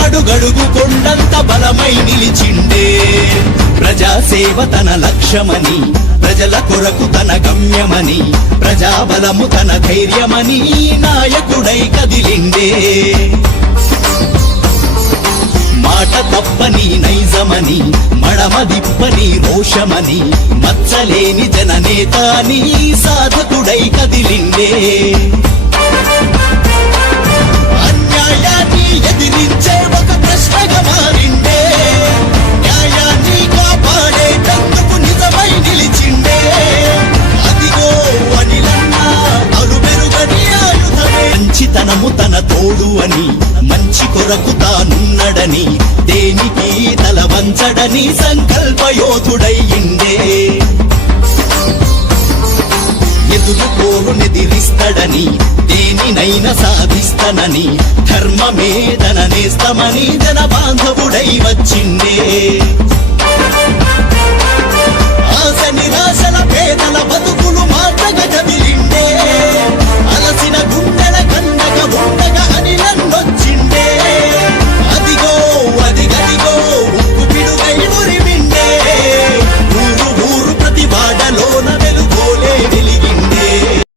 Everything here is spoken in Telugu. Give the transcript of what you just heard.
పిడుగు కొండంత బలమై నిలిచిండే. ప్రజాసేవ తన లక్ష్యమని ప్రజల కొరకు తన గమ్యమని ప్రజాబలము తన ధైర్యమని నాయకుడై కదిలిండే. మాట తప్పని నైజమని మడమదిప్పని రోషమని మచ్చలేని జననేత అని సాధకుడై కదిలిండే. తనము తన తోడు అని మంచి కొరకు తానున్నడని దేనికి తల వంచడని సంకల్పయోధుడయ్యిండే ఎదురుకోరు నిదిరిస్తడని దేనినైనా సాధిస్తానని ధర్మమే తన నేస్తమని జన బాంధవుడై వచ్చి